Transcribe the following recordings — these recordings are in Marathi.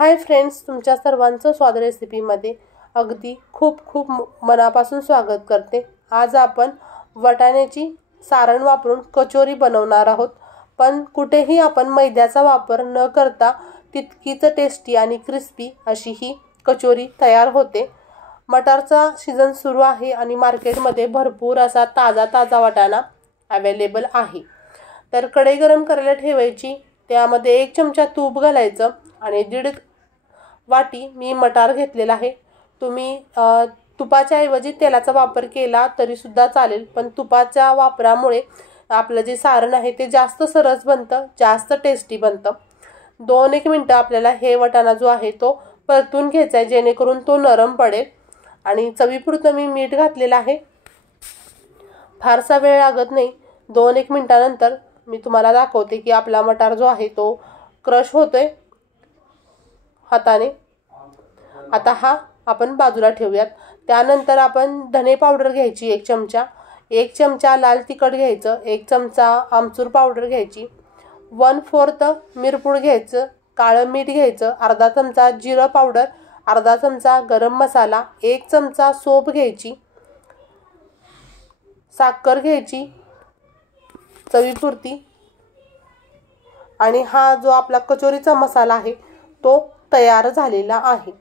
हाय फ्रेंड्स, तुमच्या सर्वांचं स्वाद रेसिपीमध्ये अगदी खूप मनापासून स्वागत करते। आज आपण वाटाण्याची सारण वापरून कचोरी बनवणार आहोत, पण कुठेही आपण मैद्याचा वापर न करता तितकीच टेस्टी आणि क्रिस्पी अशी ही कचोरी तयार होते। मटारचा सीजन सुरू आहे आणि मार्केटमध्ये भरपूर असा ताजा वाटाणा अवेलेबल आहे। तर कढई गरम करायला ठेवायची, त्यामध्ये 1 चमचा तूप घालायचं आणि 1.5 वाटी मी मटार घेतलेला आहे। तुम्ही तुपाच्या ऐवजी तेलाचा वापर केला तरी सुद्धा चालेल, पण तुपाच्या वापरामुळे आपलं जे सारण आहे ते जास्त सरस बनतं, जास्त टेस्टी बनतं। 2-1 मिनिटं आपल्याला हे वाटाणा जो आहे तो परतून घ्यायचा आहे, जेणेकरून तो नरम पडेल। आणि चवीपुरतं मी मीठ घातलेलं आहे। फारसा वेळ लागत नाही, 2-1 मिनिटानंतर मी तुम्हाला दाखवते की आपला मटार जो आहे तो क्रश होतोय हाताने। आता हा आपण बाजूला ठेवूयात। त्यानंतर आपण धने पावडर घ्यायची 1 चमचा, 1 चमचा लाल तिखट घ्यायचं, 1 चमचा आमचूर पावडर घ्यायची, 1/4 मिरपूड घ्यायचं, काळं मीठ घ्यायचं, अर्धा चमचा जिरं पावडर, अर्धा चमचा गरम मसाला, 1 चमचा सोप घ्यायची, साखर घ्यायची चवीपुरती। आणि हा जो आपला कचोरीचा मसाला आहे तो तयार झालेला आहे।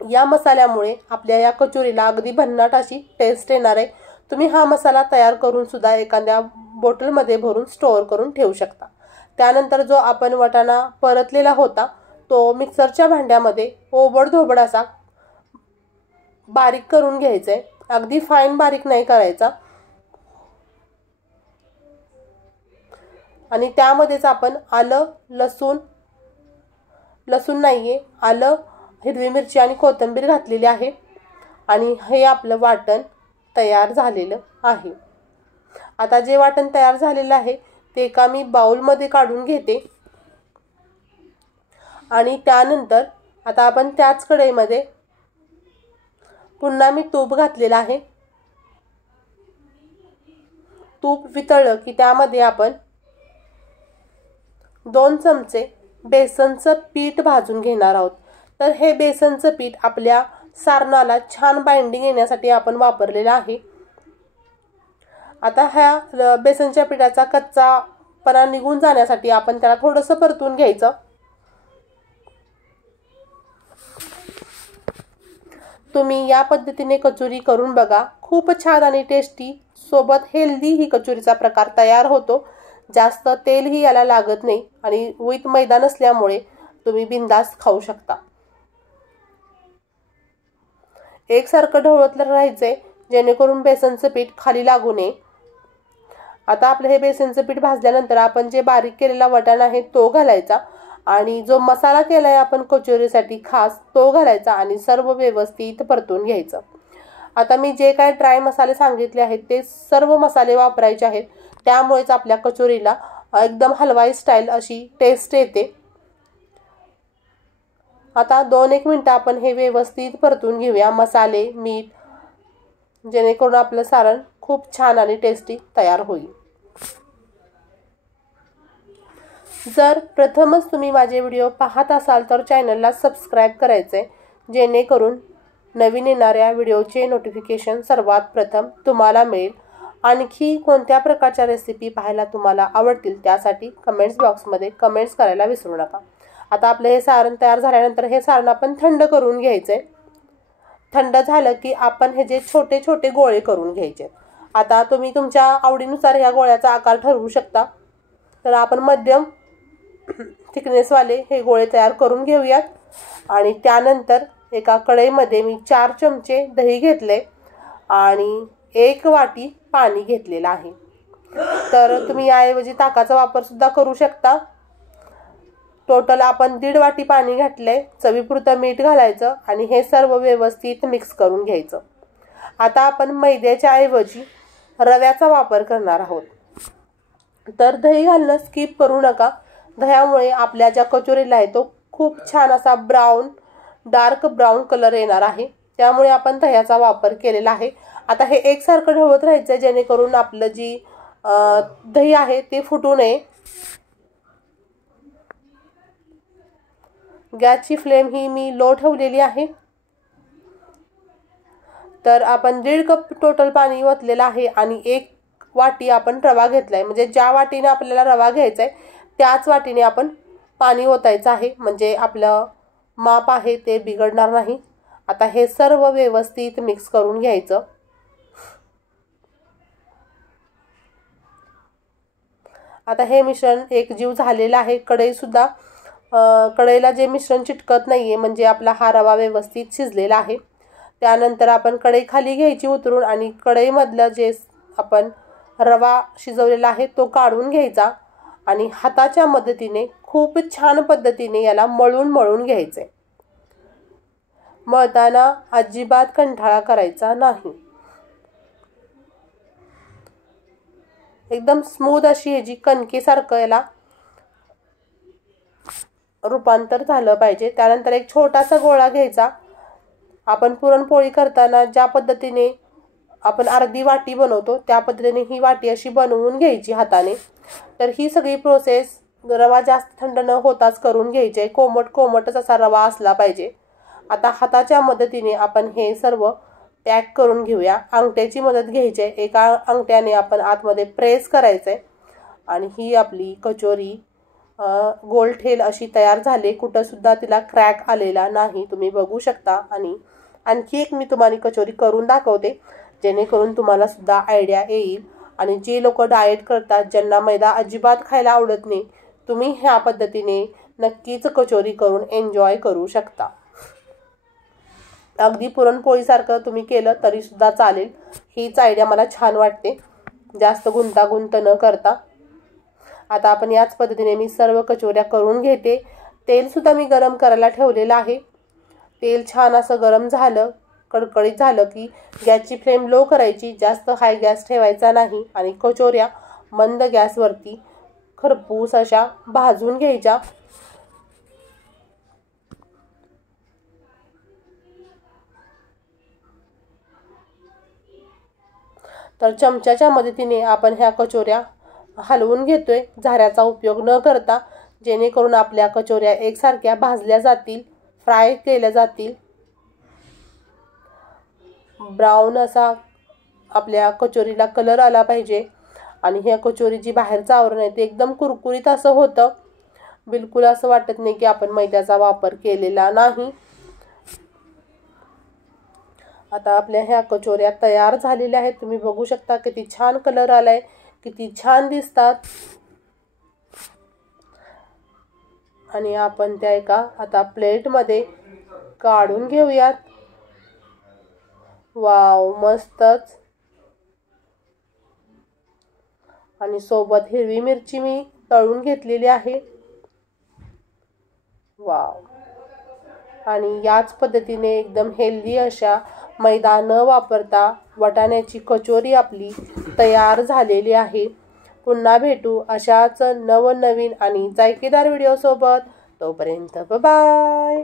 या मसाल्यामुळे आपल्या या कचोरीला अगदी भन्नाट अशी टेस्ट येणार आहे। तुम्ही हा मसाला तयार करून सुद्धा एखाद्या बॉटलमध्ये भरून स्टोअर करून ठेवू शकता। त्यानंतर जो आपण वाटाणा परतलेला होता तो मिक्सरच्या भांड्यामध्ये ओबडधोबड असा बारीक करून घ्यायचा आहे, अगदी फाईन बारीक नाही करायचा। आणि त्यामध्येच आपण आलं लसूण नाहीये, आलं, हिरवी मिरची आणि कोथिंबीर घातलेली आहे। आणि हे आपलं वाटण तयार झालेलं आहे। आता जे वाटण तयार झालेलं आहे ते एका मी बाउलमध्ये काढून घेते। आणि त्यानंतर आता आपण त्याच कढईमध्ये पुन्हा मी तूप घातलेलं आहे। तूप वितळलं की त्यामध्ये आपण 2 चमचे बेसनचं पीठ भाजून घेणार आहोत। तर हे बेसनचं पीठ आपल्या सारणाला छान बाइंडिंग येण्यासाठी आपण वापरलेलं आहे। आता ह्या बेसनच्या पीठाचा कच्चापणा निघून जाण्यासाठी आपण त्याला थोडंसं परतून घ्यायचं। तुम्ही या पद्धतीने कचोरी करून बघा, खूप छान आणि टेस्टी सोबत हेल्दी ही कचोरीचा प्रकार तयार होतो। जास्त तेलही याला लागत नाही आणि विथ मैदा नसल्यामुळे तुम्ही बिनधास्त खाऊ शकता। एकसारखं ढवळत राहायचंय जेणेकरून बेसनचं पीठ खाली लागू नये। आता आपलं हे बेसनचं पीठ भाजल्यानंतर आपण जे बारीक केलेला वाटाणा आहे तो घालायचा आणि जो मसाला केलाय आपण कचोरीसाठी खास तो घालायचा आणि सर्व व्यवस्थित परतून घ्यायचं। आता मी जे काय ड्राय मसाले सांगितले आहेत ते सर्व मसाले वापरायचे आहेत, त्यामुळेच आपल्या कचोरीला एकदम हलवाई स्टाईल अशी टेस्ट येते। आता 2-1 मिनिटं आपण हे व्यवस्थित परतून घेऊया, मसाले, मीठ, जेणेकरून आपलं सारण खूप छान आणि टेस्टी तयार होईल। जर प्रथमच तुम्ही माझे व्हिडिओ पाहत असाल तर चॅनलला सबस्क्राईब करायचे, जेणेकरून नवीन येणाऱ्या व्हिडिओचे नोटिफिकेशन सर्वात प्रथम तुम्हाला मिळेल। आणखी कोणत्या प्रकारच्या रेसिपी पाहायला तुम्हाला आवडतील त्यासाठी कमेंट्स बॉक्समध्ये कमेंट्स करायला विसरू नका। आता आपलं हे सारण तयार झाल्यानंतर हे सारण आपण थंड करून घ्यायचे। थंड झालं की आपण हे जे छोटे गोळे करून घ्यायचे। आता तुम्ही तुमच्या आवडीनुसार या गोळ्याचा आकार ठरवू शकता। तर आपण मध्यम थिकनेसवाले हे गोळे तयार करून घेऊयात। आणि त्यानंतर एका कढईमध्ये मी 4 चमचे दही घेतले आणि 1 वाटी पाणी घेतलेलं आहे। तर तुम्ही याऐवजी ताकाचा वापर सुद्धा करू शकता। टोटल आपण 1.5 वाटी पाणी घातले, चवीपुरतं मीठ घालायचं आणि हे सर्व व्यवस्थित मिक्स करून घ्यायचं। आता आपण मैद्याच्या ऐवजी रव्याचा वापर करणार आहोत। तर दही घालणं स्किप करू नका, दह्यामुळे आपल्या ज्या कचोरीला आहे तो खूप छान असा डार्क ब्राऊन कलर येणार आहे, त्यामुळे आपण दह्याचा वापर केलेला आहे। आता हे एकसारखं ढवळत राहायचं जेणेकरून आपलं जी दही आहे ते फुटू नये। गॅसची फ्लेम ही मी लो ठेवलेली आहे। तर आपण 1.5 कप टोटल पाणी ओतलेलं आहे आणि 1 वाटी आपण रवा घेतलाय। म्हणजे ज्या वाटीने आपल्याला रवा घ्यायचा आहे त्याच वाटीने आपण पाणी ओतायचं आहे, म्हणजे आपलं माप आहे ते बिघडणार नाही। आता हे सर्व व्यवस्थित मिक्स करून घ्यायचं। आता हे मिश्रण एकजीव झालेलं आहे। कढईला जे मिश्रण चिटकत नाहीये म्हणजे आपला हा रवा व्यवस्थित शिजलेला आहे। त्यानंतर आपण कढई खाली घ्यायची उतरून आणि कढईमधलं जे आपण रवा शिजवलेला आहे तो काढून घ्यायचा आणि हाताच्या मदतीने खूप छान पद्धतीने याला मळून घ्यायचे। मळताना अजिबात कंटाळा करायचा नाही। एकदम स्मूथ अशी ह्याची कणकेसारखं याला रूपांतर झालं पाहिजे। त्यानंतर एक छोटासा गोळा घ्यायचा। आपण पुरणपोळी करताना ज्या पद्धतीने आपण अर्धी वाटी बनवतो त्या पद्धतीने ही वाटी अशी बनवून घ्यायची हाताने। तर ही सगळी प्रोसेस रवा जास्त थंड न होताच करून घ्यायची। कोमटच असा रवा असला पाहिजे। आता हाताच्या मदतीने आपण हे सर्व पॅक करून घेऊया। अंगठ्याची मदत घ्यायची आहे। एका अंगठ्याने आपण आतमध्ये प्रेस करायचंय आणि ही आपली कचोरी गोल ठेल अशी तयार झाली। कुठं सुद्धा तिला क्रॅक आलेला नाही, तुम्ही बघू शकता। आणि आणखी एक मी तुम्हाला कचोरी करून दाखवते जेणेकरून तुम्हाला सुद्धा आयडिया येईल। आणि जे लोक डाएट करतात, ज्यांना मैदा अजिबात खायला आवडत नाही, तुम्ही ह्या पद्धतीने नक्कीच कचोरी करून एन्जॉय करू शकता। अगदी पुरणपोळीसारखं तुम्ही केलं तरी सुद्धा चालेल। हीच आयडिया मला छान वाटते, जास्त गुंतागुंत न करता। आता आपण याच पद्धतीने मी सर्व कचोऱ्या करून घेते। तेल सुद्धा मी गरम करायला ठेवलेलं आहे। तेल छान असं गरम झालं, कडकडीत झालं की गॅसची फ्लेम लो करायची, जास्त हाय गॅस ठेवायचा नाही आणि कचोऱ्या मंद गॅसवरती खरपूस अशा भाजून घ्यायच्या। तर चमच्याच्या मदतीने आपण ह्या कचोऱ्या हलवून घेतोय, झाऱ्याचा उपयोग न करता, जेणेकरून आपल्या कचोऱ्या एकसारख्या भाजल्या जातील, फ्राय केल्या जातील। ब्राऊन असा आपल्या कचोरीला कलर आला पाहिजे आणि ह्या कचोरी जी बाहेरचं आवरण आहे ते एकदम कुरकुरीत असं होतं। बिलकुल असं वाटत नाही की आपण मैद्याचा वापर केलेला नाही। आता आपल्या ह्या कचोऱ्या तयार झालेल्या आहेत। तुम्ही बघू शकता किती छान कलर आलाय, किती छान दिसतात। आणि आपण त्या एका आता प्लेटमध्ये काढून घेऊयात। वाव, मस्तच। आणि सोबत हिरवी मिरची मी तळून घेतलेली आहे। वाव। आणि याच पद्धतीने एकदम हेल्दी अशा मैदा न वापरता वाटाण्याची कचोरी आपली तयार झालेली आहे। पुन्हा भेटू अशाच नवनवीन आणि जायकेदार व्हिडिओ सोबत। तोपर्यंत बाय बाय।